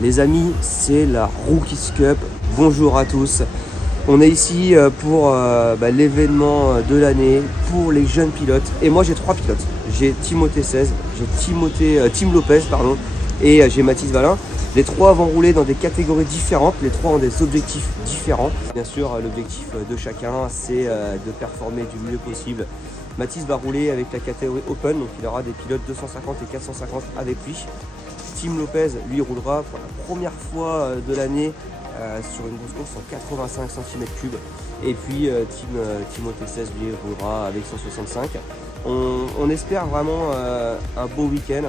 Les amis, c'est la Rookies Cup. Bonjour à tous. On est ici pour l'événement de l'année pour les jeunes pilotes. Et moi, j'ai 3 pilotes. J'ai Timothée 16, j'ai Tim Lopez, pardon, et j'ai Mathis Valin. Les 3 vont rouler dans des catégories différentes. Les 3 ont des objectifs différents. Bien sûr, l'objectif de chacun, c'est de performer du mieux possible. Mathis va rouler avec la catégorie Open, donc il aura des pilotes 250 et 450 avec lui. Tim Lopez, lui, roulera pour la première fois de l'année sur une grosse course en 85 cm3. Et puis Timothée 16, lui, roulera avec 165. On espère vraiment un beau week-end.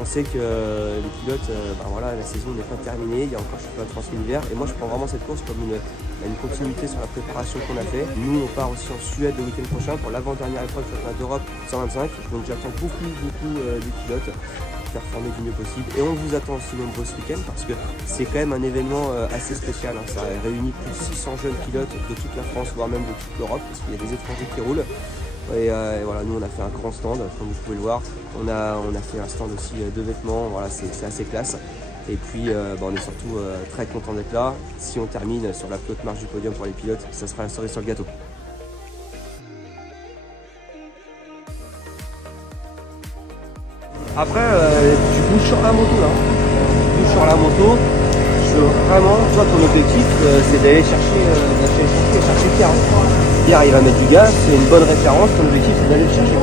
On sait que les pilotes, la saison n'est pas terminée, il y a encore le championnat de France l'hiver. Et moi, je prends vraiment cette course comme une continuité sur la préparation qu'on a fait. Nous, on part aussi en Suède le week-end prochain pour l'avant-dernière épreuve du championnat d'Europe 125. Donc j'attends beaucoup des pilotes pour performer du mieux possible. Et on vous attend aussi nombreux ce week-end parce que c'est quand même un événement assez spécial. Hein. Ça réunit plus de 600 jeunes pilotes de toute la France, voire même de toute l'Europe, parce qu'il y a des étrangers qui roulent. Et voilà, nous on a fait un grand stand, comme vous pouvez le voir. On a fait un stand aussi de vêtements, voilà, c'est assez classe. Et puis on est surtout très content d'être là. Si on termine sur la plus haute marche du podium pour les pilotes, ça sera la cerise sur le gâteau. Après, tu bouges sur la moto là. Tu bouges sur la moto. Vraiment, toi ton objectif c'est d'aller chercher Pierre. Pierre il va mettre du gaz, c'est une bonne référence, ton objectif c'est d'aller le chercher.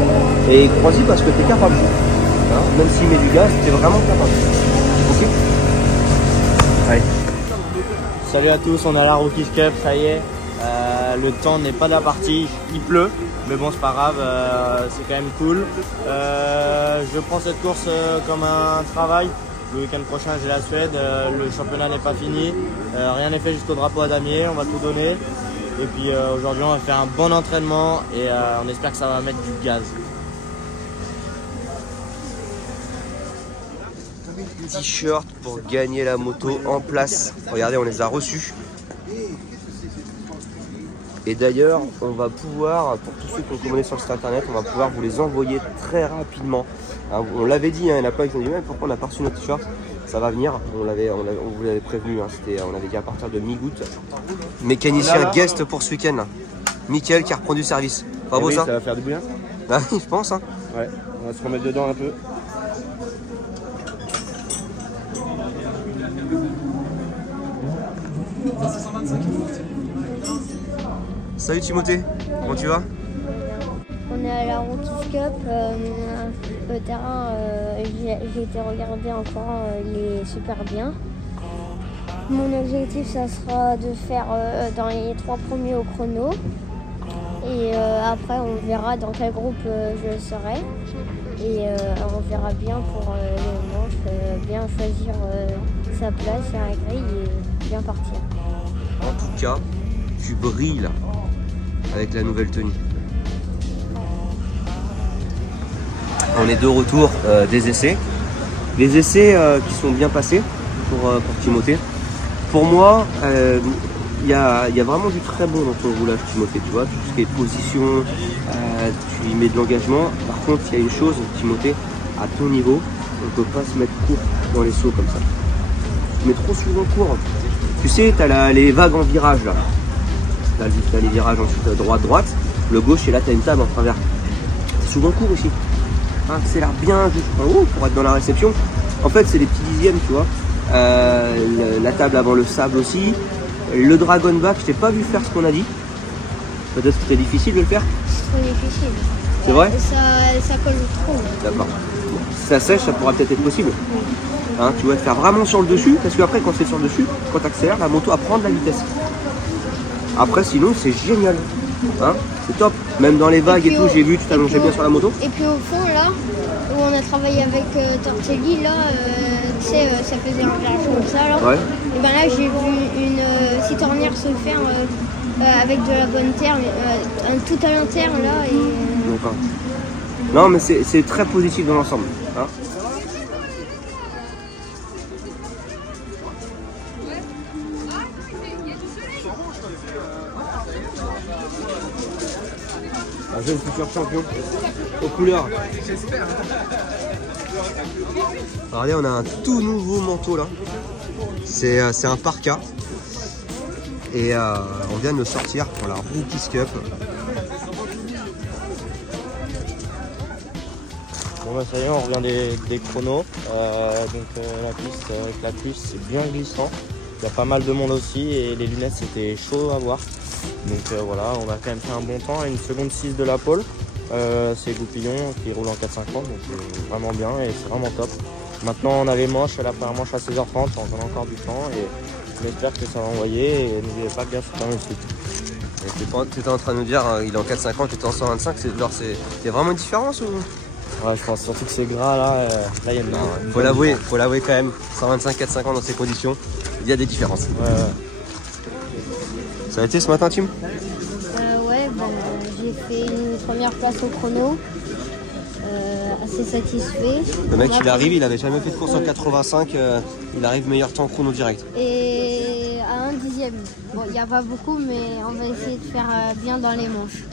Et crois-y parce que tu es capable. Hein, même s'il met du gaz, tu es vraiment capable. Ok. Allez. Salut à tous, on est à la Rookies Cup, ça y est. Le temps n'est pas de la partie, il pleut, mais bon c'est pas grave, c'est quand même cool. Je prends cette course comme un travail. Le week-end prochain j'ai la Suède, le championnat n'est pas fini, rien n'est fait jusqu'au drapeau à damier, on va tout donner. Et puis aujourd'hui on va faire un bon entraînement et on espère que ça va mettre du gaz. T-shirt pour gagner la moto en place. Regardez, on les a reçus. Et d'ailleurs, on va pouvoir, pour tous ceux qui ont commandé sur le site internet, on va pouvoir vous les envoyer très rapidement. Hein, on l'avait dit, hein, il y en a plein qui ont dit mais pourquoi on n'a pas reçu notre t-shirt? Ça va venir, on vous l'avait prévenu, hein, on avait dit à partir de mi-août. Mécanicien guest pour ce week-end. Mickaël qui reprend du service. Pas beau oui, ça va faire du bien. Ah oui, je pense. Hein. Ouais, on va se remettre dedans un peu. Salut Timothée, comment tu vas? On est à la Rookies Cup, le terrain, j'ai été regarder encore, il est super bien. Mon objectif, ça sera de faire dans les 3 premiers au chrono. Et après, on verra dans quel groupe je serai. Et on verra bien pour les manches, bien choisir sa place sur la grille et bien partir. En tout cas, tu brilles là, avec la nouvelle tenue. On est de retour des essais. Les essais qui sont bien passés pour Timothée. Pour moi, il y a vraiment du très bon dans ton roulage, Timothée. Tu vois, tout ce qui est position, tu y mets de l'engagement. Par contre, il y a une chose, Timothée, à ton niveau, on ne peut pas se mettre court dans les sauts comme ça. Tu mets trop souvent court. Tu sais, tu as les vagues en virage là. Tu as les virages ensuite droite. Le gauche, et là, tu as une table en travers. C'est souvent court aussi. Accélère bien jusqu'en haut pour être dans la réception. En fait, c'est des petits dixièmes, tu vois. La table avant le sable aussi. Le dragon back, je t'ai pas vu faire ce qu'on a dit. Peut-être que c'était difficile de le faire. C'est difficile. C'est vrai? Ça colle trop. D'accord. Bon, si ça sèche, ça pourra peut-être être possible. Oui. Hein, tu vas faire vraiment sur le dessus, parce qu'après, quand c'est sur le dessus, quand tu accélères, la moto apprend de la vitesse. Après, sinon, c'est génial. Hein, c'est top. Même dans les vagues et tout, j'ai vu, tu t'allongeais bien sur la moto. Et puis au fond, là, où on a travaillé avec Tortelli, là, tu sais, ça faisait un virage comme ça, là. Ouais. Et bien là, j'ai vu une citornière se faire avec de la bonne terre, tout à l'interne, là. Et... Non, mais c'est très positif dans l'ensemble. Hein. Un jeune futur champion aux couleurs. Regardez, on a un tout nouveau manteau là. C'est un parka. Et on vient de le sortir pour la Rookies Cup. Bon bah ça y est, on revient des chronos. La piste c'est bien glissant. Il y a pas mal de monde aussi et les lunettes c'était chaud à voir. Donc voilà, on a quand même fait un bon temps à 1 seconde 6 de la pole. C'est Goupillon qui roule en 4,50, donc c'est vraiment bien et c'est vraiment top. Maintenant on a les manches, la première manche à 16h30, on a encore du temps et j'espère que ça va envoyer et n'oubliez pas de bien soutenir le site. Tu étais en train de nous dire, il est en 4,50, tu étais en 125, il y a vraiment une différence ou? Ouais, je pense surtout que c'est gras là, il y a une... Faut l'avouer quand même, 125, 4,50 dans ces conditions, il y a des différences. Ouais. Ça a été ce matin, Tim? Ouais, j'ai fait une première place au chrono, assez satisfait. Le mec il arrive, il avait jamais fait de course en 85, il arrive meilleur temps chrono direct. Et à 1 dixième. Bon, il n'y a pas beaucoup, mais on va essayer de faire bien dans les manches.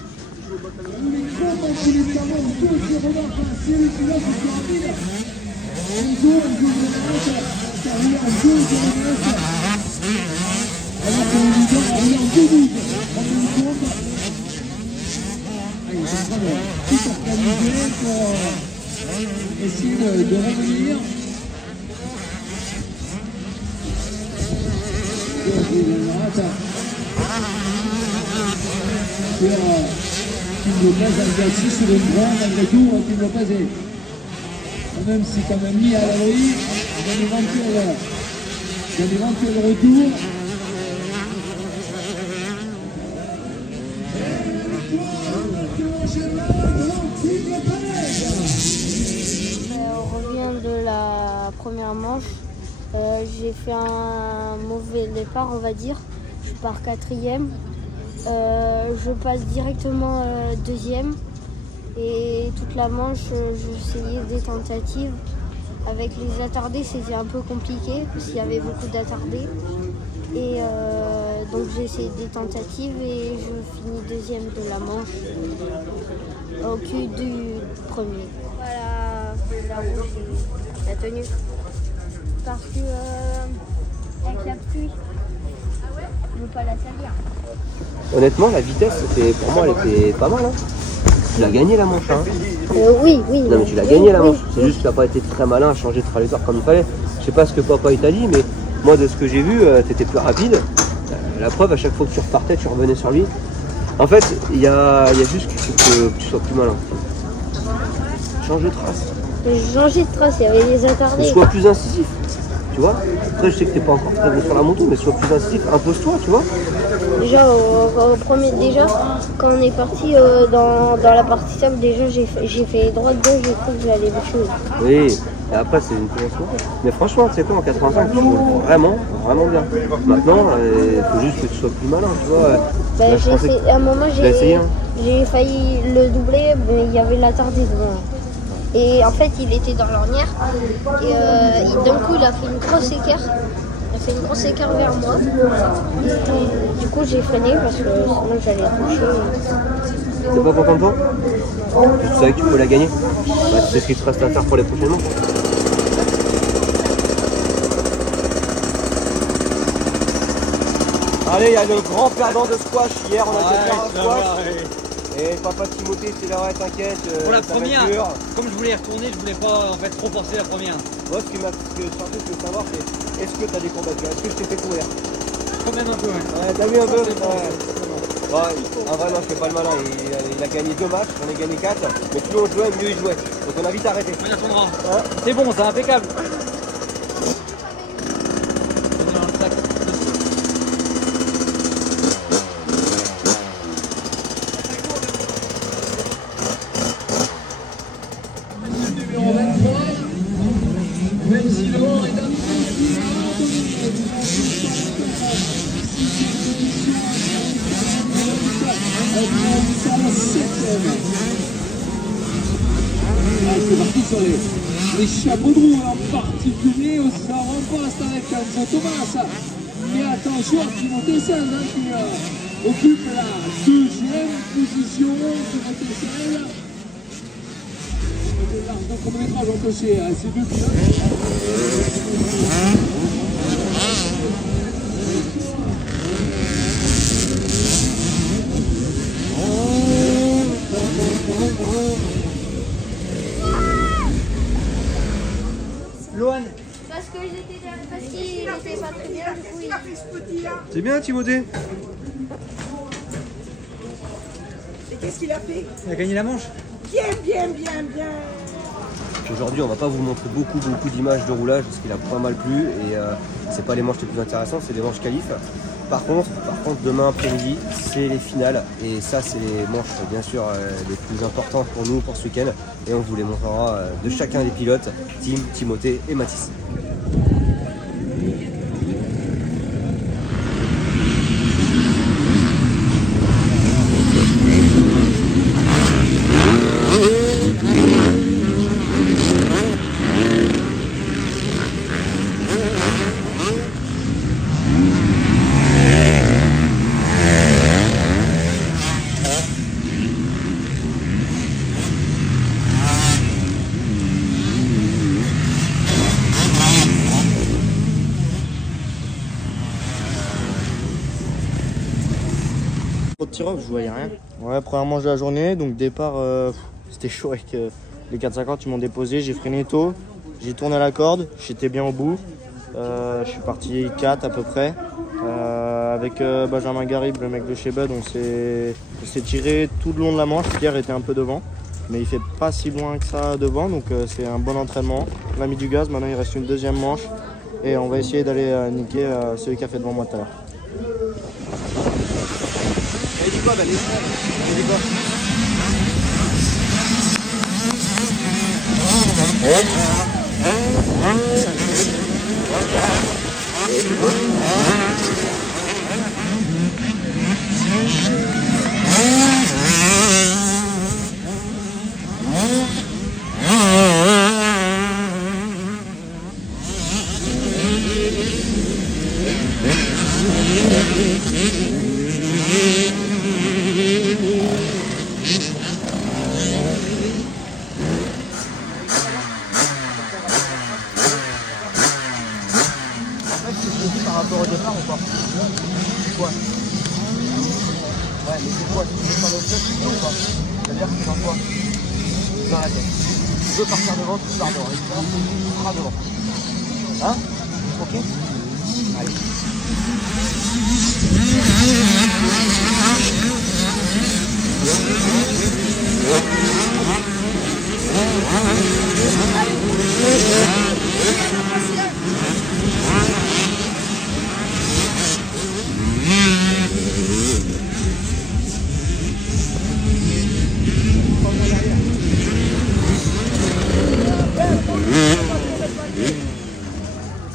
Essayer de revenir. Tim Lopez a assis sur une grande, malgré tout, Tim Lopez est quand même, c'est quand même mis à l'abri d'un éventuel retour. On revient de la première manche. J'ai fait un mauvais départ, on va dire. Je pars 4e. Je passe directement 2e. Et toute la manche, j'essayais des tentatives. Avec les attardés, c'était un peu compliqué parce qu'il y avait beaucoup d'attardés. Et donc j'ai essayé des tentatives et je finis 2e de la manche au cul du premier. Voilà la rouge et la tenue. Parce que avec la pluie, je ne veux pas la salir. Honnêtement, la vitesse, pour moi, elle était pas mal. Hein. Tu l'as gagné la manche. Hein. Oui. Non, mais tu l'as gagné la manche. C'est juste que tu n'as pas été très malin à changer de trajectoire comme il fallait. Je sais pas ce que papa t'a dit, mais moi, de ce que j'ai vu, tu étais plus rapide. La preuve, à chaque fois que tu repartais, tu revenais sur lui. En fait, il y a juste qu'il faut que tu sois plus malin. Change de trace. J'ai changé de trace, il y avait des attardés. Sois plus incisif. Tu vois? Après, je sais que t'es pas encore très bon sur la moto, mais sois plus incisif, impose-toi, tu vois? Déjà, quand on est parti dans la partie simple, déjà j'ai fait droite-gauche, j'ai cru que j'allais me tuer. Oui, et après c'est une course. Mais franchement, tu sais quoi, en 85, tu roules vraiment bien. Maintenant, il faut juste que tu sois plus malin, tu vois? Là, à un moment, j'ai failli le doubler, mais il y avait l'attardé devant. Et en fait, il était dans l'ornière. Et d'un coup, il a fait une grosse écart. Il a fait une grosse écart vers moi. Et du coup, j'ai freiné parce que sinon j'allais toucher. T'es pas content de toi? Tu savais que tu peux la gagner? Bah, tu sais ce qu'il te reste à faire pour les prochaines manches. Allez, il y a le grand perdant de squash. Hier, on a fait faire un squash. Et papa Timothée, c'est là, ouais, t'inquiète. Pour la première, comme je voulais retourner, je voulais pas en fait trop forcer la première. Moi, ce que je veux savoir, c'est est-ce que t'as des courbatures? Est-ce que je t'ai fait courir? Quand même un peu, ouais. T'as vu un peu? Ouais. En vrai, non, je fais pas le malin. Il a gagné 2 matchs, j'en ai gagné 4. Mais plus on jouait, mieux il jouait. Donc on a vite arrêté. On attendra. Hein? C'est bon, c'est impeccable. Même si le vent est un c'est parti sur les chapeaux de roue en particulier, ça repasse avec Enzo Thomas. Mais attention à Timothée Sène qui occupe la 2e position. Timothée Sène. De chronométrage entre ces deux pilotes. Parce qu'il était pas très bien, du coup, C'est bien Timothée. Et qu'est-ce qu'il a fait? Il a gagné la manche. Bien, bien, bien, bien. Aujourd'hui, on va pas vous montrer beaucoup d'images de roulage parce qu'il a pas mal plu et c'est pas les manches les plus intéressantes, c'est les manches qualif. Par contre, demain après-midi, c'est les finales et ça, c'est les manches bien sûr les plus importantes pour nous pour ce week-end et on vous les montrera de chacun des pilotes, Tim, Timothée et Mathis. Trop de tir-off, je voyais rien. Ouais, première manche de la journée, donc départ, c'était chaud avec les 450, ils m'ont déposé, j'ai freiné tôt, j'ai tourné la corde, j'étais bien au bout. Je suis parti 4 à peu près. Avec Benjamin Garib, le mec de chez Bud, on s'est tiré tout le long de la manche. Pierre était un peu devant, mais il fait pas si loin que ça devant, donc c'est un bon entraînement. On a mis du gaz, maintenant il reste une deuxième manche et on va essayer d'aller niquer celui qui a fait devant moi tout à l'heure. Par rapport au départ ou pas? Quoi? Ouais, mais c'est quoi? Tu veux faire le clutch ou pas? C'est-à-dire que c'est dans quoi? Dans la tête. Tu veux partir devant, tu pars devant. Et tu seras devant. Hein? Ok? Allez.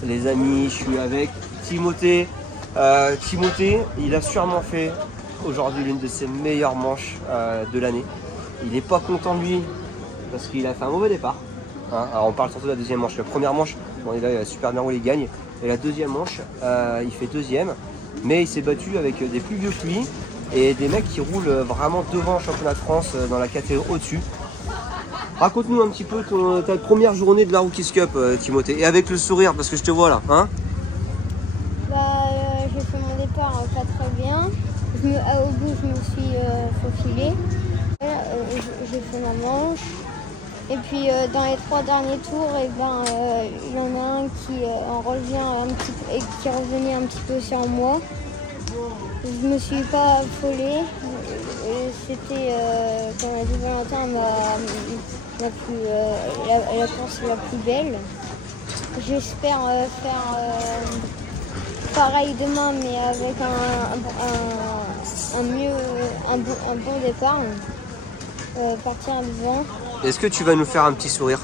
Les amis, je suis avec Timothée. Timothée, il a sûrement fait aujourd'hui l'une de ses meilleures manches de l'année. Il n'est pas content de lui parce qu'il a fait un mauvais départ. Hein. Alors on parle surtout de la deuxième manche. La première manche, bon, il a super bien roulé, il gagne. Et la deuxième manche, il fait deuxième. Mais il s'est battu avec des plus vieux que lui et des mecs qui roulent vraiment devant le championnat de France dans la catégorie au-dessus. Raconte-nous un petit peu ta première journée de la Rookies Cup, Timothée, et avec le sourire, parce que je te vois là, hein? J'ai fait mon départ pas très bien. Au bout, je me suis faufilé. J'ai fait ma manche. Et puis dans les 3 derniers tours, il y en a un qui qui revenait un petit peu sur moi. Je me suis pas affolée. C'était, comme a dit Valentin, la course la plus belle. J'espère faire pareil demain, mais avec un bon départ. Partir devant. Est-ce que tu vas nous faire un petit sourire?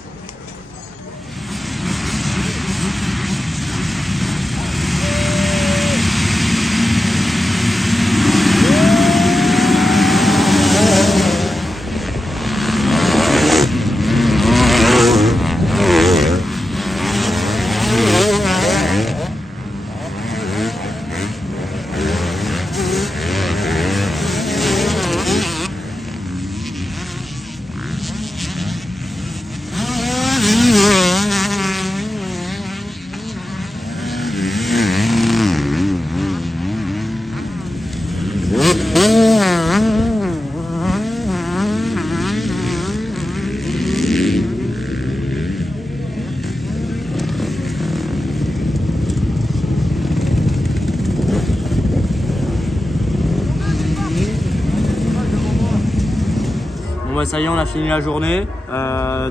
Bon, ça y est, on a fini la journée.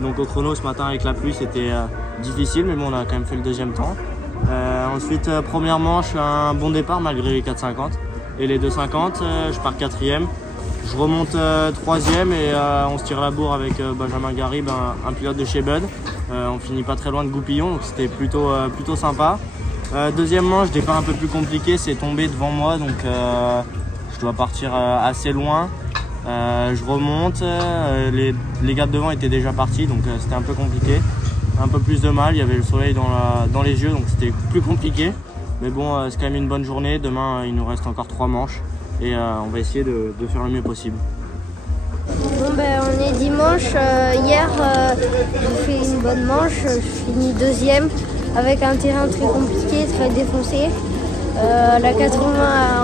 Donc au chrono ce matin avec la pluie, c'était difficile, mais bon, on a quand même fait le deuxième temps. Ensuite, première manche, un bon départ malgré les 4,50 et les 2,50. Je pars 4e. Je remonte 3e et on se tire la bourre avec Benjamin Garib, un pilote de chez Bud. On finit pas très loin de Goupillon, donc c'était plutôt sympa. Deuxième manche, départ un peu plus compliqué, c'est tombé devant moi, donc je dois partir assez loin. Je remonte, les gars de devant étaient déjà partis, donc c'était un peu compliqué. Un peu plus de mal, il y avait le soleil dans les yeux, donc c'était plus compliqué. Mais bon, c'est quand même une bonne journée. Demain, il nous reste encore 3 manches et on va essayer de faire le mieux possible. Bon ben on est dimanche, hier j'ai fait une bonne manche, je finis 2e avec un terrain très compliqué, très défoncé. La 80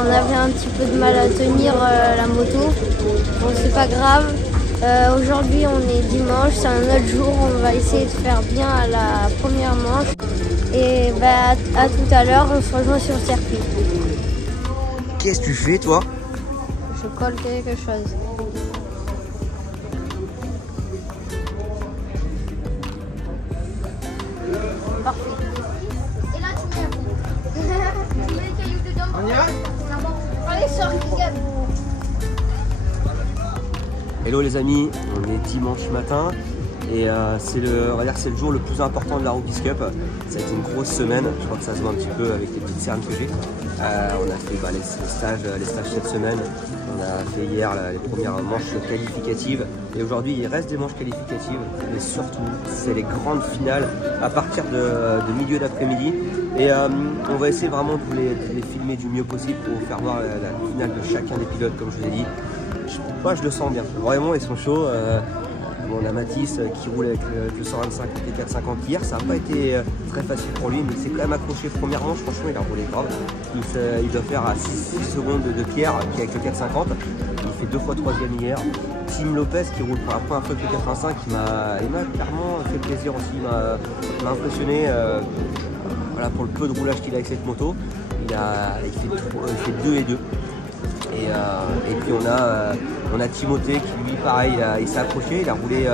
on avait un petit peu de mal à tenir la moto, bon c'est pas grave. Aujourd'hui on est dimanche, c'est un autre jour, on va essayer de faire bien à la première manche. Et bah, à tout à l'heure, on se rejoint sur le circuit. Qu'est-ce que tu fais toi? Je colle quelque chose. Parfait. Et là tu mets un coup. Tu mets les cailloux dedans. On y va? Allez, sors, Gab. Hello les amis, on est dimanche matin et c'est le jour le plus important de la Rookies Cup. Ça a été une grosse semaine, je crois que ça se voit un petit peu avec les petites cernes que j'ai. On a fait les stages cette semaine, on a fait hier les premières manches qualificatives et aujourd'hui il reste des manches qualificatives, mais surtout c'est les grandes finales à partir de milieu d'après-midi et on va essayer vraiment de vous les filmer du mieux possible pour vous faire voir la finale de chacun des pilotes comme je vous ai dit. Moi je le sens bien, vraiment ils sont chauds. Bon, on a Mathis qui roule avec le 125 et le 450 hier, ça n'a pas été très facile pour lui, mais il s'est quand même accroché première manche, franchement il a roulé grave. Il doit faire à 6 secondes de Pierre qui est avec le 450, il fait 2 fois 3e hier. Tim Lopez qui roule pour la première fois avec le 85, il m'a clairement fait plaisir aussi, il m'a impressionné voilà, pour le peu de roulage qu'il a avec cette moto. Il fait 2 et 2. Et puis on a Timothée qui lui pareil il s'est accroché, il a roulé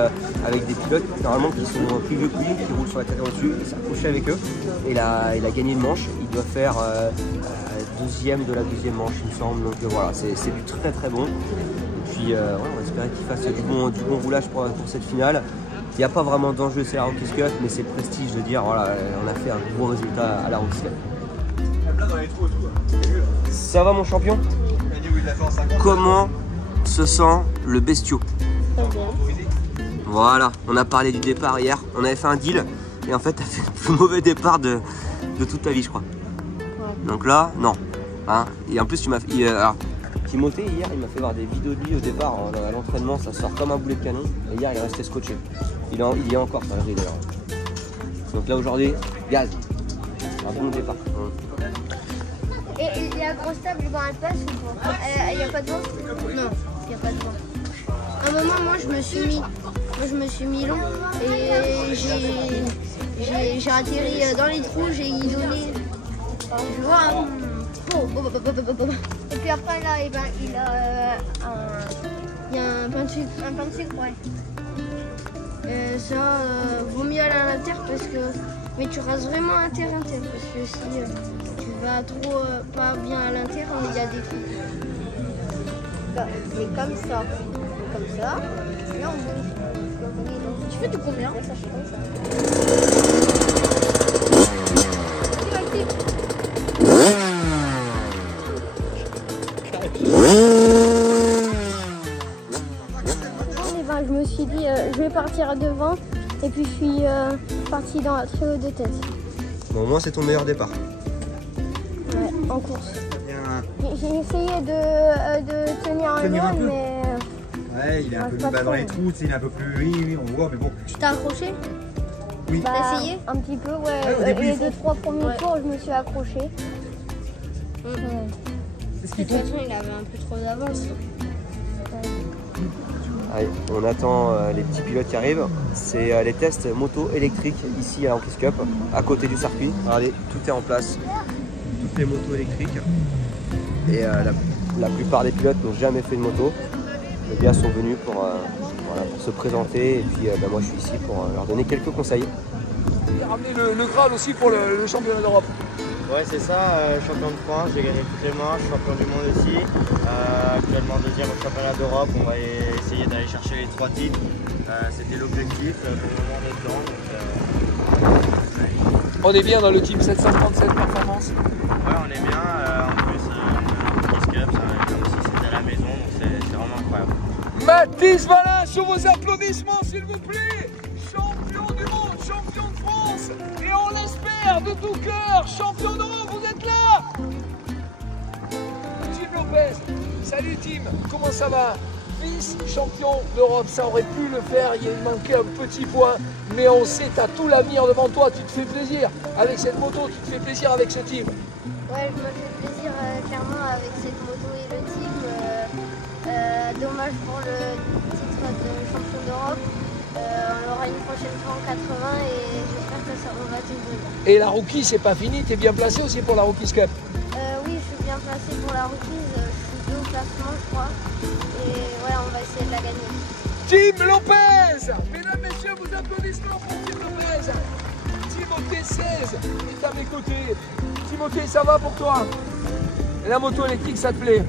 avec des pilotes normalement qui sont plus vieux que lui, qui roulent sur la tête au-dessus, il s'est accroché avec eux et il a gagné une manche, il doit faire 2e de la 2e manche il me semble, donc voilà c'est du très très bon. Et puis on va espérer qu'il fasse du bon roulage pour cette finale. Il n'y a pas vraiment d'enjeu, c'est la Rookies Cup, mais c'est le prestige de dire voilà on a fait un gros résultat à la Rookies Cup. Ça va mon champion? Comment se sent le bestiau? Voilà, on a parlé du départ hier, on avait fait un deal et en fait t'as fait le plus mauvais départ de toute ta vie je crois. Donc là, non. Hein, et en plus tu m'as fait... alors, Timothée hier il m'a fait voir des vidéos de lui au départ, à l'entraînement ça sort comme un boulet de canon et hier il restait scotché. Il y est encore sur la grille d'ailleurs. Donc là aujourd'hui, gaz. Un bon départ. Et la grosse table, bon, elle passe ou pas? Il n'y a pas de vent? Non, il n'y a pas de vent. À un moment, moi, je me suis mis long et j'ai atterri dans les trous, j'ai guidonné. Tu vois, hein. Et puis après, là, eh ben, il y a un pain de sucre, ouais. Ça, vaut mieux aller à l'inter parce que... Mais tu rases vraiment inter parce que si tu vas trop pas bien à l'inter, il y a des trucs. C'est comme ça. Comme ça. Là, on bouge. Tu fais tout combien? Ça, je fais comme ça. Je me suis dit, je vais partir devant. Et puis je suis partie dans la très haute de tête. Bon, au moins c'est ton meilleur départ. Ouais, en course. J'ai essayé de tenir un peu, mais... Ouais, il est un peu plus bas dans les trous, il est un peu plus... Oui, on voit, mais bon. Tu t'es accroché? Oui. Bah, t'as essayé? Un petit peu, ouais. Les 2-3 premiers tours, je me suis accroché. Ouais. De toute façon, il avait un peu trop d'avance. Allez, on attend les petits pilotes qui arrivent. C'est les tests moto électriques ici à Rookies Cup, à côté du circuit. Regardez, tout est en place. Toutes les motos électriques. Et la plupart des pilotes n'ont jamais fait de moto. Les gars sont venus pour, voilà, pour se présenter et puis bah, moi je suis ici pour leur donner quelques conseils. Ramener le Graal aussi pour le championnat d'Europe. Ouais, c'est ça, champion de France, j'ai gagné toutes les manches, champion du monde aussi. Actuellement deuxième au championnat d'Europe, on va essayer d'aller chercher les 3 titres. C'était l'objectif, pour le moment on est dedans. On est bien dans le team 737 Performance. Ouais, on est bien, en plus Kiss Cup, ça va être aussi, c'était à la maison, donc c'est vraiment incroyable. Mathis Valin, sur vos applaudissements s'il vous plaît. Champion du monde, champion de France. Et on l'espère de tout cœur, champion d'Europe, vous êtes là. Tim Lopez, salut Tim, comment ça va? Vice-champion d'Europe, ça aurait pu le faire, il manquait un petit point. Mais on sait, tu as tout l'avenir devant toi, tu te fais plaisir avec cette moto, tu te fais plaisir avec ce team. Ouais, je me fais plaisir clairement avec cette moto et le team. Dommage pour le titre de champion d'Europe. On aura une prochaine fois en 80 et j'espère que ça on va tenir. Et la rookie, c'est pas fini, tu es bien placé aussi pour la Rookies Cup? Oui, je suis bien placé pour la rookie. Je suis 2 au classement, je crois. Et ouais, on va essayer de la gagner. Tim Lopez! Mesdames, messieurs, vos applaudissements pour Tim Lopez. Timothée 16 est à mes côtés. Timothée, ça va pour toi? La moto électrique, ça te plaît?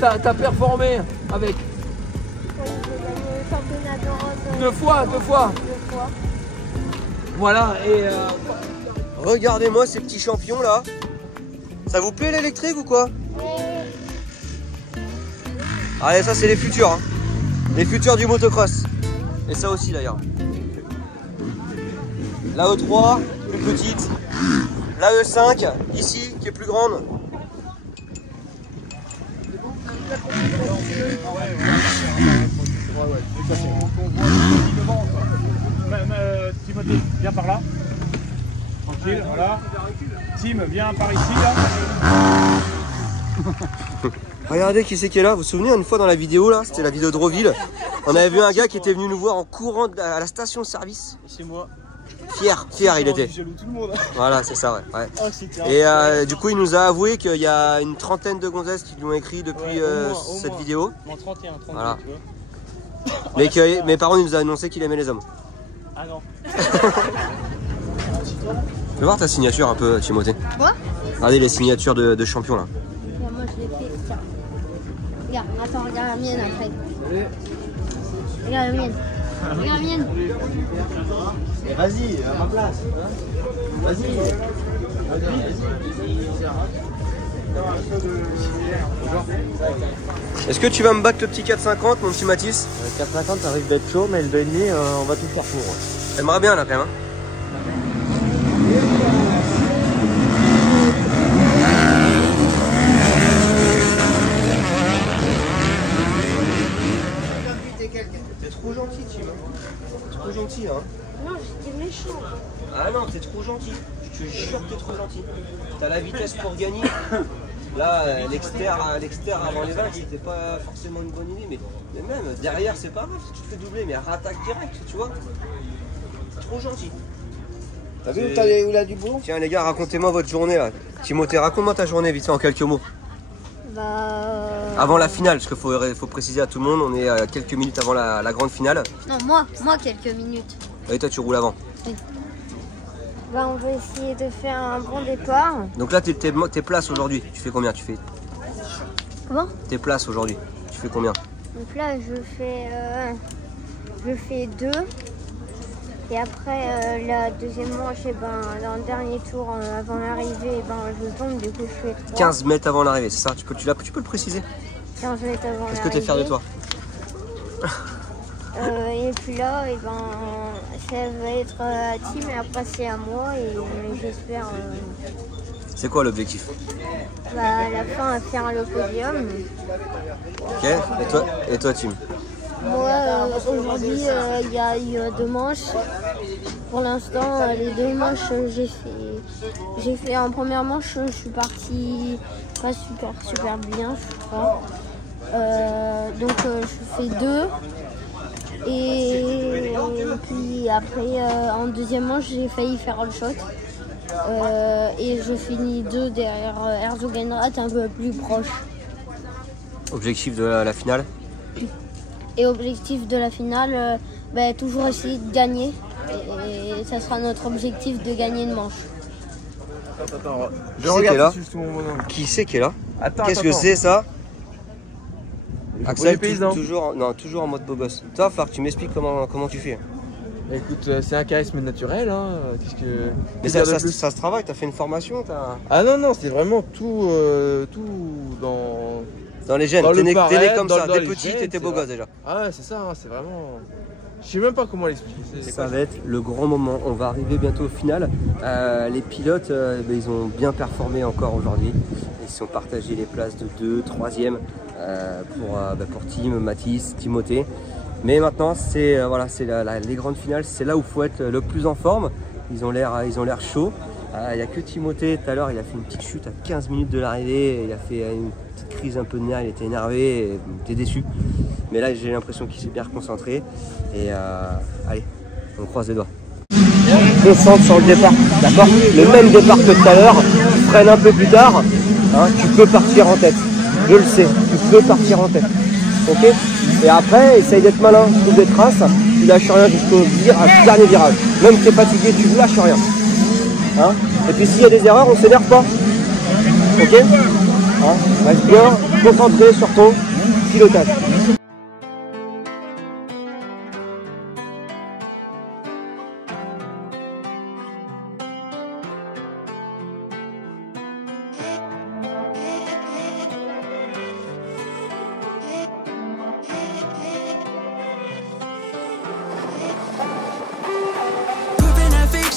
T'as performé avec? Oui, j'ai gagné le championnat d'Europe. 2 fois? 2 fois. Voilà, et Regardez-moi ces petits champions là. Ça vous plaît l'électrique ou quoi? Allez, ça c'est les futurs, hein. Les futurs du motocross. Et ça aussi d'ailleurs. La E3, plus petite. La E5, ici, qui est plus grande. Timothée, viens par là. Tranquille, voilà. Tim, viens par ici, là. Regardez qui c'est qui est là. Vous vous souvenez une fois dans la vidéo là, c'était la vidéo de Roville. On avait vu un gars qui était venu nous voir en courant à la station-service. C'est moi. Fier il était. Jaloux tout le monde. Voilà, c'est ça, ouais. Oh, Et du coup, il nous a avoué qu'il y a une trentaine de gonzesses qui lui ont écrit depuis au cette moins. vidéo. Bon, 31, 32, Voilà. tu vois. Mais par contre, il nous a annoncé qu'il aimait les hommes. Ah non. Tu veux voir ta signature un peu, Timothée? Quoi? Regardez les signatures de champions là. Moi, je l'ai fait. Tiens. Regarde, attends, regarde la mienne après. Regarde la mienne. Regarde la mienne. Mais vas-y, à ma place. Hein, vas-y. Est-ce que tu vas me battre le petit 450, mon petit Mathis? 450, ça risque d'être chaud, mais le 2,5, on va tout faire pour. J'aimerais bien là quand même. Hein. T'es trop gentil, Tim. T'es trop gentil, hein. Non, j'étais méchant. Ah non, t'es trop gentil. Je te jure que t'es trop gentil. T'as la vitesse pour gagner. Là, l'extérieur avant les vagues, c'était pas forcément une bonne idée. Mais même derrière, c'est pas grave si tu te fais doubler. Mais rattaque direct, tu vois. Trop gentil. T'as vu où il a du boulot? Tiens les gars, racontez-moi votre journée là. Timothée, raconte-moi ta journée vite fait en quelques mots. Avant la finale, parce qu'il faut préciser à tout le monde, on est à quelques minutes avant la grande finale. Non, moi quelques minutes. Et toi tu roules avant. Oui. On va essayer de faire un bon départ. Donc là tes places aujourd'hui, tu fais combien? Tu fais Comment? Tes places aujourd'hui, tu fais combien? Donc là je fais 2. Et après la deuxième manche, dans le dernier tour avant l'arrivée, je tombe, du coup je fais 3. 15 mètres avant l'arrivée, c'est ça? Tu peux le préciser? 15 mètres avant l'arrivée. Est-ce que tu es fier de toi? Et puis là, ça va être à Tim et après c'est à moi et j'espère C'est quoi l'objectif? à la fin faire le podium. Ok, et toi Tim? Moi aujourd'hui il y a eu 2 manches. Pour l'instant les 2 manches j'ai fait en première manche, je suis parti pas super bien je crois. Donc je fais 2. Et puis après, en deuxième manche, j'ai failli faire le shot. Et je finis 2 derrière Herzog Enrath, un peu plus proche. Objectif de la finale? Et objectif de la finale, toujours essayer de gagner. Et ça sera notre objectif de gagner une manche. Attends, je regarde qui c'est qui est là? Qu'est-ce que c'est ça? Axel, toujours en mode beau gosse. Toi, Far, tu m'expliques comment tu fais? Écoute, c'est un charisme naturel, hein. Mais ça se travaille, t'as fait une formation? Ah non, c'est vraiment tout dans les gènes. T'es né comme ça, dès petit, t'étais beau gosse déjà. Ah ouais, c'est ça, hein, c'est vraiment... Je sais même pas comment l'expliquer. Ça va être le grand moment. On va arriver bientôt au final. Les pilotes, ils ont bien performé encore aujourd'hui. Ils se sont partagés les places de 2, 3e pour Tim, Mathis, Timothée. Mais maintenant, c'est les grandes finales. C'est là où il faut être le plus en forme. Ils ont l'air chauds. Il n'y a que Timothée, tout à l'heure, il a fait une petite chute à 15 minutes de l'arrivée. Il a fait une petite crise un peu de nerfs, il était énervé, il était déçu. Mais là, j'ai l'impression qu'il s'est bien reconcentré. Et allez, on croise les doigts. Concentre sur le départ, d'accord? Le même départ que tout à l'heure, freine un peu plus tard, hein, tu peux partir en tête. Je le sais, tu peux partir en tête. Ok? Et après, essaye d'être malin, trouve des traces, tu lâches rien jusqu'au dernier virage. Même si tu es fatigué, tu ne lâches rien. Hein? Et puis s'il y a des erreurs, on ne s'énerve pas. Ok? Hein? Reste bien concentré sur ton pilotage.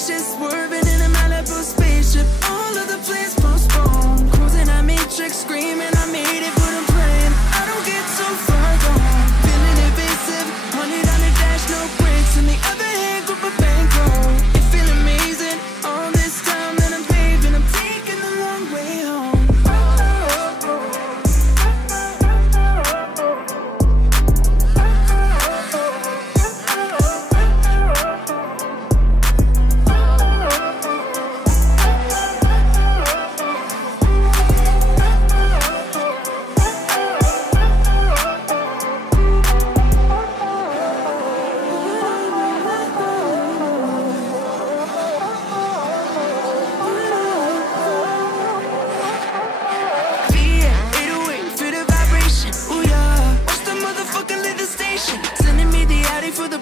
Swerving in a Malibu spaceship, all of the plans postponed. Cruising, I matrix screaming, I made it, but I'm praying I don't get so far gone. Feeling evasive, 100 on the dash, no brakes. In the other hand, grip a bankroll. It feel amazing, all this time that I'm paving, I'm taking the long way home.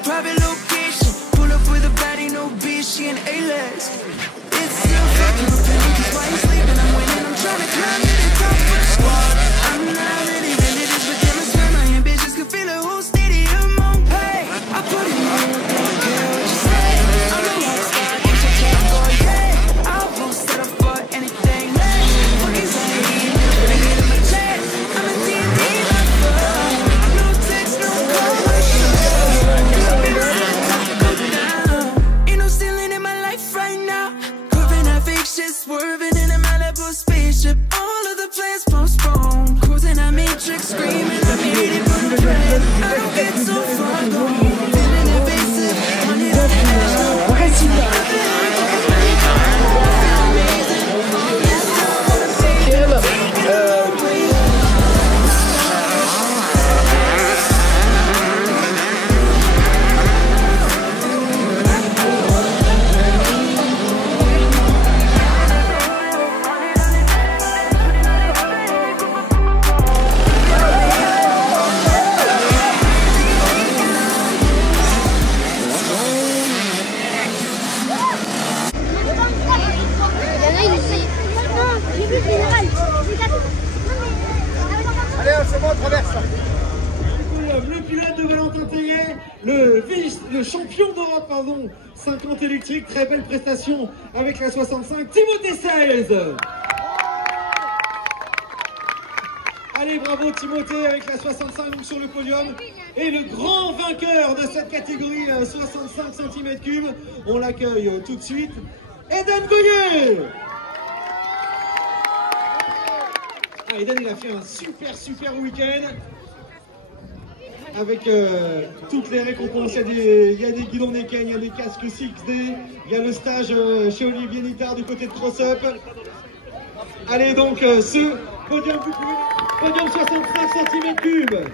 Private location, pull up with a baddie, no bitch, she an A-list. It's still fucking repelling, cause while you sleeping, I'm winning, I'm trying to climb to the top of the squad. I'm not really this, but damn, I swear my ambitions can fill a whole stadium on. Hey, I put it on, don't care what you say. I'm a rockstar, it's your cat boy, yeah. I won't settle for anything less. Fuck is I need, bring it in my chest. I'm a D&D lover, no text, no call. Swerving in a Malibu spaceship, all of the plans postponed. Cruising, I matrix screaming, I made it, but I'm praying I don't get so far gone. Feeling evasive, 100 on the dash, no brakes. In the other hand, grip a bankroll. Feel amazing, all this time that I'm taking the long way home. Le pilote de Valentin Tellier, le champion d'Europe, 50 électrique, très belle prestation avec la 65, Timothée 16. Allez, bravo Timothée avec la 65 donc sur le podium. Et le grand vainqueur de cette catégorie 65 cm3, on l'accueille tout de suite, Eden Goyer. Eden, il a fait un super week-end avec toutes les récompenses. Il y a des guidons Neken, il y a des casques 6D, il y a le stage chez Olivier Nittard du côté de Cross-Up. Allez donc, ce podium 65 cm3.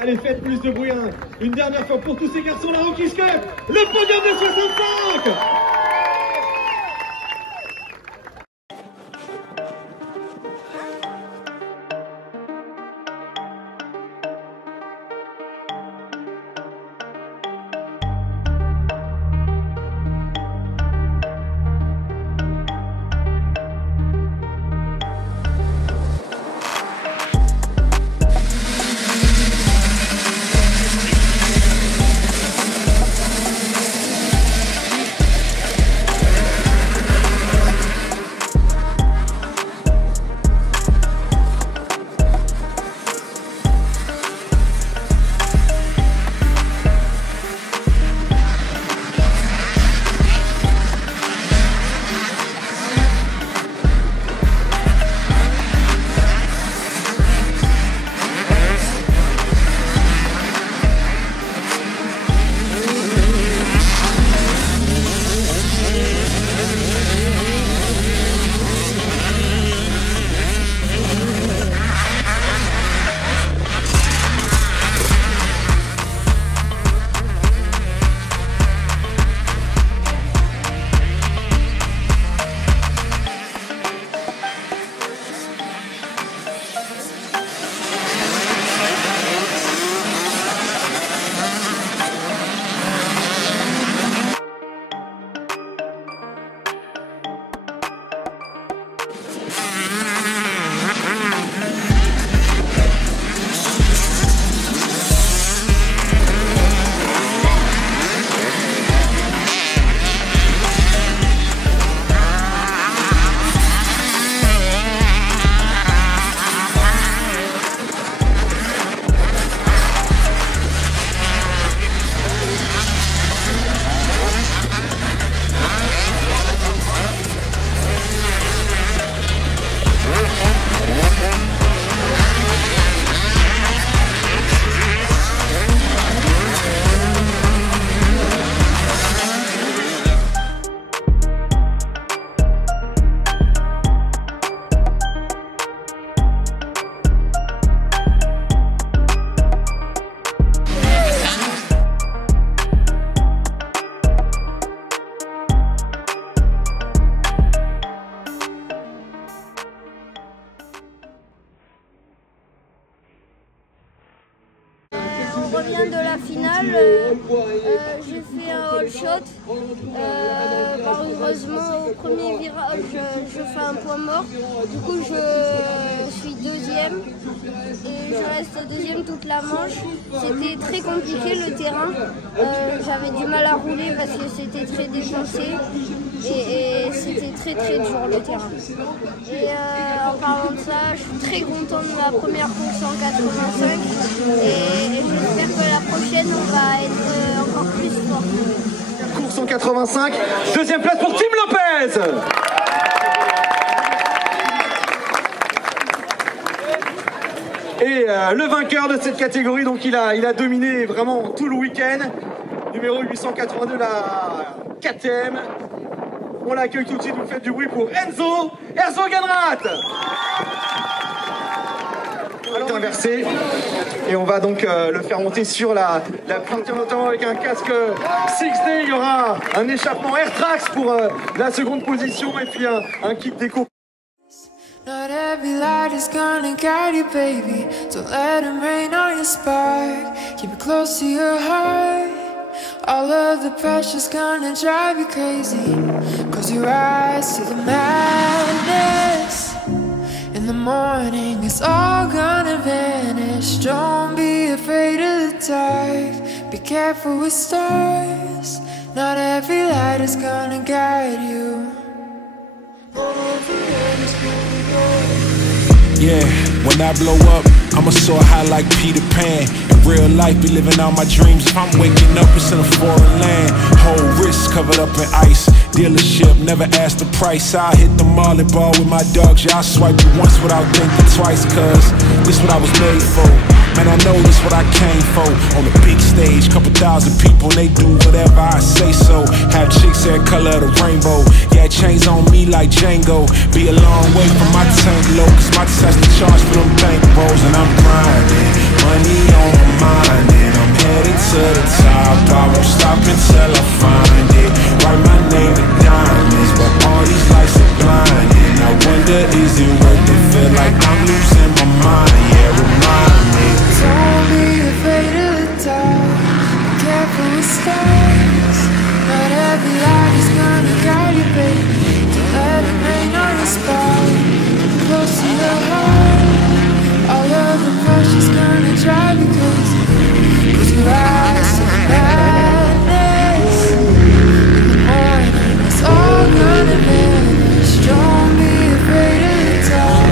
Allez, faites plus de bruit. Hein. Une dernière fois pour tous ces garçons, la Rockies Cup, le podium de 65. On revient de la finale, j'ai fait un all shot, malheureusement au premier virage je fais un point mort, du coup je suis deuxième et je reste deuxième toute la manche. C'était très compliqué le terrain, j'avais du mal à rouler parce que c'était très défoncé et c'était très dur le terrain. Et en parlant de ça, je suis très content de ma première course en 85 et j'espère que la prochaine on va être encore plus fort. Course en 85, deuxième place pour Tim Lopez. Et le vainqueur de cette catégorie, donc il a dominé vraiment tout le week-end. Numéro 882, la KTM. On l'accueille tout de suite, vous faites du bruit pour Enzo Herzogenrath. Alors inversé. Et on va donc le faire monter sur la pointure, notamment avec un casque 6D. Il y aura un échappement AirTrax pour la seconde position et puis un kit déco. Not every light is gonna guide you, baby. Don't let them rain on your spark. Keep it close to your heart. All of the pressure's gonna drive you crazy. Cause you rise to the madness. In the morning it's all gonna vanish. Don't be afraid of the dark. Be careful with stars. Not every light is gonna guide you. Yeah, when I blow up, I'ma soar high like Peter Pan. In real life, be living out my dreams. If I'm waking up, it's in a foreign land. Whole wrist covered up in ice. Dealership, never asked the price. I hit the mall and ball with my dogs. Yeah, I swipe you once without thinking twice. Cause this what I was made for. Man, I know this what I came for. On the big stage, couple thousand people, they do whatever I say so. Have chicks hair color of the rainbow. Yeah, chains on me like Django. Be a long way from my tank low, cause my test to charge for them bank rolls. And I'm grinding. money on my mind, and I'm headed to the top. I won't stop until I find it. Write my name in diamonds, but all these lights are blinding. I wonder, is it worth it? Feel like I'm losing my mind, yeah, remind me. Don't be afraid of the dark, be careful with stars. Not every light is gonna guide you, baby. Don't let it rain on your spark. Close to your heart, all of the pressure's gonna drive you crazy. Cause your eyes to the madness. In the morning, it's all gonna vanish. Don't be afraid of the dark,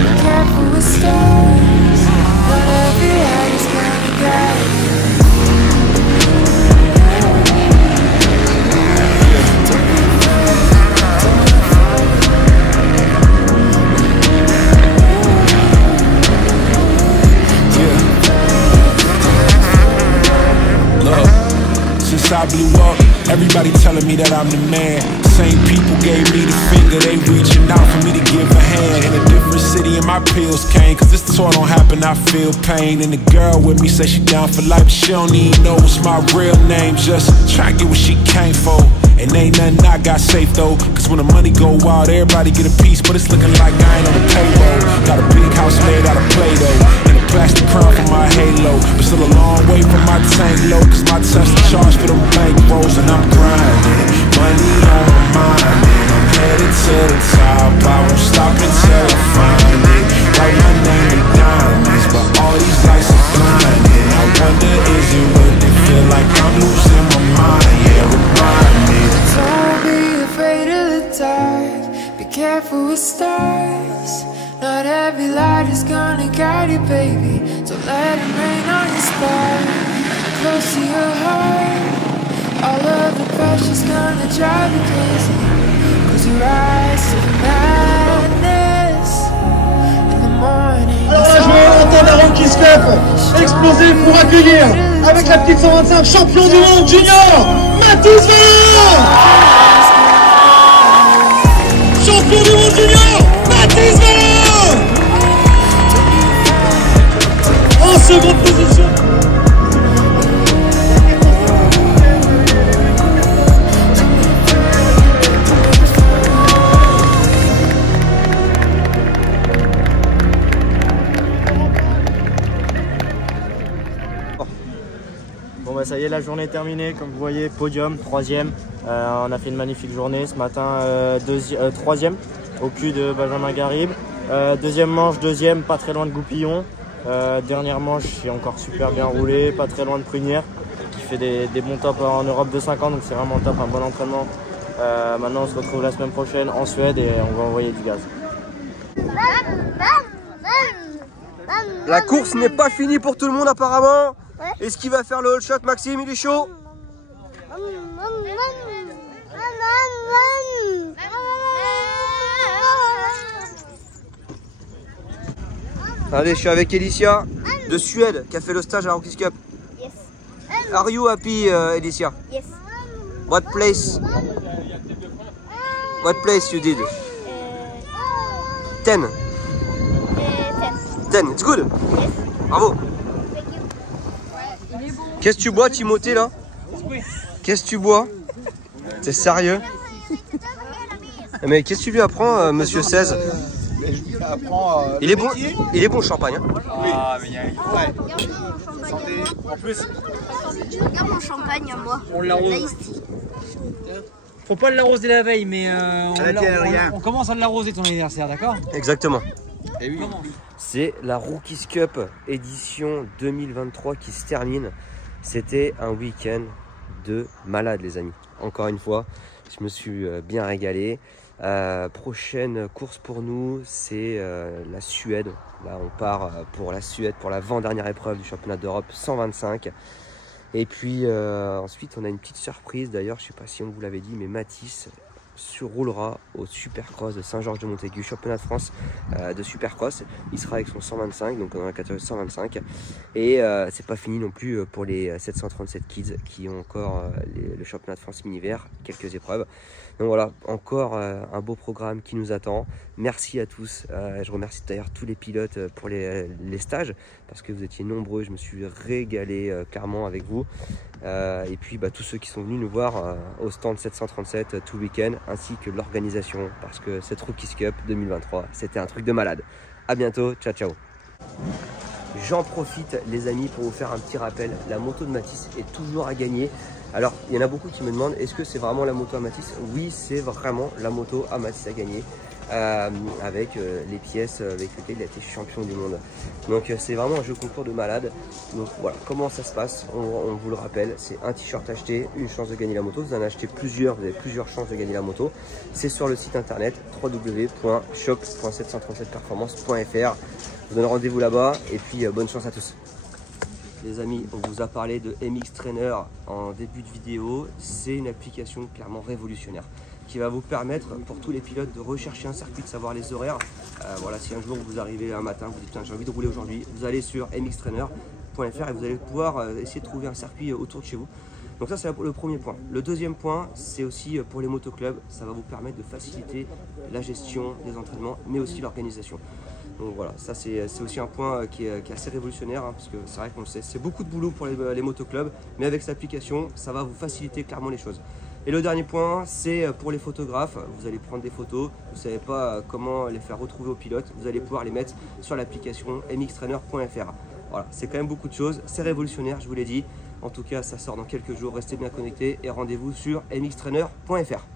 be careful with stars. Not every light is gonna guide you. Since I blew up, everybody telling me that I'm the man. Same people gave me the finger, they reaching out for me to give a hand. In a different city and my pills came, cause this tour don't happen, I feel pain. And the girl with me say she down for life, but she don't even know it's my real name. Just try to get what she came for. And ain't nothing I got safe though, cause when the money go wild, everybody get a piece, but it's looking like I ain't on the payroll. Got a big house made out of Play-Doh, and a plastic crown for my halo, but still a long way from my tank low, cause my Tesla charge for them bank rolls. And I'm grinding, money on my mind, and I'm headed to the top. I won't stop until I find it. Write my name in diamonds, but all these lights are blinding. I wonder, is it worth it? Feel like I'm losing my mind, yeah, remind me. Don't be afraid of the dark, be careful with stars. Not every light is gonna guide you, baby. Don't let it rain on your spark. Close to your heart, all of the pressure's gonna drive you crazy. Cause you rise to the madness. In the morning. Alors là, je vais entendre la Rockies Cup exploser pour accueillir, avec la petite 125, champion du monde junior, Mathis Vallant. Champion du monde junior, Mathis Vallant. En seconde position. Bon bah ça y est, la journée est terminée, comme vous voyez, podium, 3e. On a fait une magnifique journée ce matin, 3e au cul de Benjamin Garib. Deuxième manche, 2e, pas très loin de Goupillon. Dernière manche, j'ai encore super bien roulé, pas très loin de Prunière, qui fait des bons tops en Europe 250, donc c'est vraiment top, un bon entraînement. Maintenant on se retrouve la semaine prochaine en Suède et on va envoyer du gaz. La course n'est pas finie pour tout le monde apparemment. Est-ce qu'il va faire le all shot, Maxime? Il est chaud? Allez, je suis avec Elicia de Suède qui a fait le stage à la Rockies Cup. Yes. Are you happy, Elicia? Yes. What place you did? 10. 10. It's good. Yes. Bravo. Qu'est-ce que tu bois, Timothée, là? Qu'est-ce que tu bois? T'es sérieux? Mais qu'est-ce que tu lui apprends, monsieur 16? Il est bon le champagne. Hein? Ah, mais il y a... Ouais. Santé. En plus... Regarde mon champagne à moi. On l'arrose. Faut pas l'arroser la veille, mais on commence à l'arroser ton anniversaire, d'accord? Exactement. Et oui. C'est la Rockies Cup édition 2023 qui se termine. C'était un week-end de malade, les amis. Encore une fois, je me suis bien régalé. Prochaine course pour nous, c'est la Suède. Là, on part pour la Suède pour l'avant-dernière épreuve du championnat d'Europe 125. Et puis ensuite, on a une petite surprise. D'ailleurs, je ne sais pas si on vous l'avait dit, mais Mathis roulera au Supercross de Saint-Georges-de-Montaigu, championnat de France de Supercross. Il sera avec son 125, donc dans la catégorie 125. Et c'est pas fini non plus pour les 737 kids qui ont encore le championnat de France mini-hiver, quelques épreuves. Donc voilà, encore un beau programme qui nous attend. Merci à tous. Je remercie d'ailleurs tous les pilotes pour les stages parce que vous étiez nombreux. Je me suis régalé clairement avec vous. Et puis tous ceux qui sont venus nous voir au stand 737 tout le week-end, ainsi que l'organisation, parce que cette Rookies Cup 2023, c'était un truc de malade. À bientôt, ciao ciao. J'en profite les amis pour vous faire un petit rappel, la moto de Matisse est toujours à gagner. Alors il y en a beaucoup qui me demandent, est-ce que c'est vraiment la moto à Matisse? Oui, c'est vraiment la moto à Matisse à gagner. Avec les pièces avec lesquelles il a été champion du monde. Donc c'est vraiment un jeu concours de malade. Donc voilà comment ça se passe, on vous le rappelle, c'est un t-shirt acheté, une chance de gagner la moto. Vous en achetez plusieurs, vous avez plusieurs chances de gagner la moto. C'est sur le site internet www.shop.737performance.fr. Je vous donne rendez-vous là-bas et puis bonne chance à tous. Les amis, on vous a parlé de MX Trainer en début de vidéo. C'est une application clairement révolutionnaire qui va vous permettre pour tous les pilotes de rechercher un circuit, de savoir les horaires. Voilà, si un jour vous arrivez un matin, vous dites j'ai envie de rouler aujourd'hui, vous allez sur mxtrainer.fr et vous allez pouvoir essayer de trouver un circuit autour de chez vous. Donc ça c'est le premier point. Le deuxième point, c'est aussi pour les motoclubs, ça va vous permettre de faciliter la gestion des entraînements, mais aussi l'organisation. Donc voilà, ça c'est aussi un point qui est assez révolutionnaire, hein, parce que c'est vrai qu'on le sait, c'est beaucoup de boulot pour les motoclubs, mais avec cette application, ça va vous faciliter clairement les choses. Et le dernier point, c'est pour les photographes. Vous allez prendre des photos, vous ne savez pas comment les faire retrouver aux pilotes, vous allez pouvoir les mettre sur l'application mxtrainer.fr. Voilà, c'est quand même beaucoup de choses, c'est révolutionnaire, je vous l'ai dit. En tout cas, ça sort dans quelques jours, restez bien connectés et rendez-vous sur mxtrainer.fr.